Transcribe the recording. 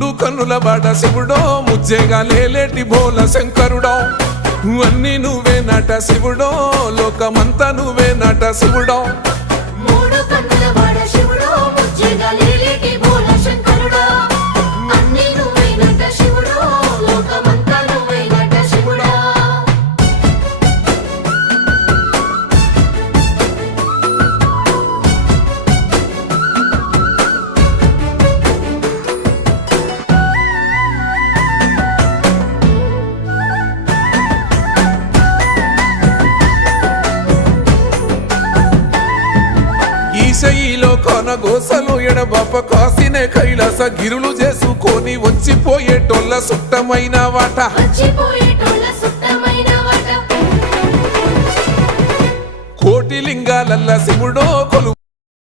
మూడు కన్నుల బాట శివుడో ముజ్జేగా లేలేటి బోల శంకరుడో అన్ని నువ్వే నట శివుడో లోకమంతా నువ్వే నట శివుడో మూడు కన్నుల వాడ శివుడో ముజ్జేగా లేలేటి బోల శంకరుడో అన్ని నువ్వే నట శివుడో లోకమంతా నువ్వే నట శివుడో ఈశయిలో కొనగోసలు ఎడబాప కాసినే కైలాస గిరులు చేసుకొని వచ్చిపోయేటోళ్ళ సుట్టమైన వాట వచ్చిపోయేటోళ్ళ సుత్తమైన వాట కోటి లింగాలల్ల శివుడో కొలు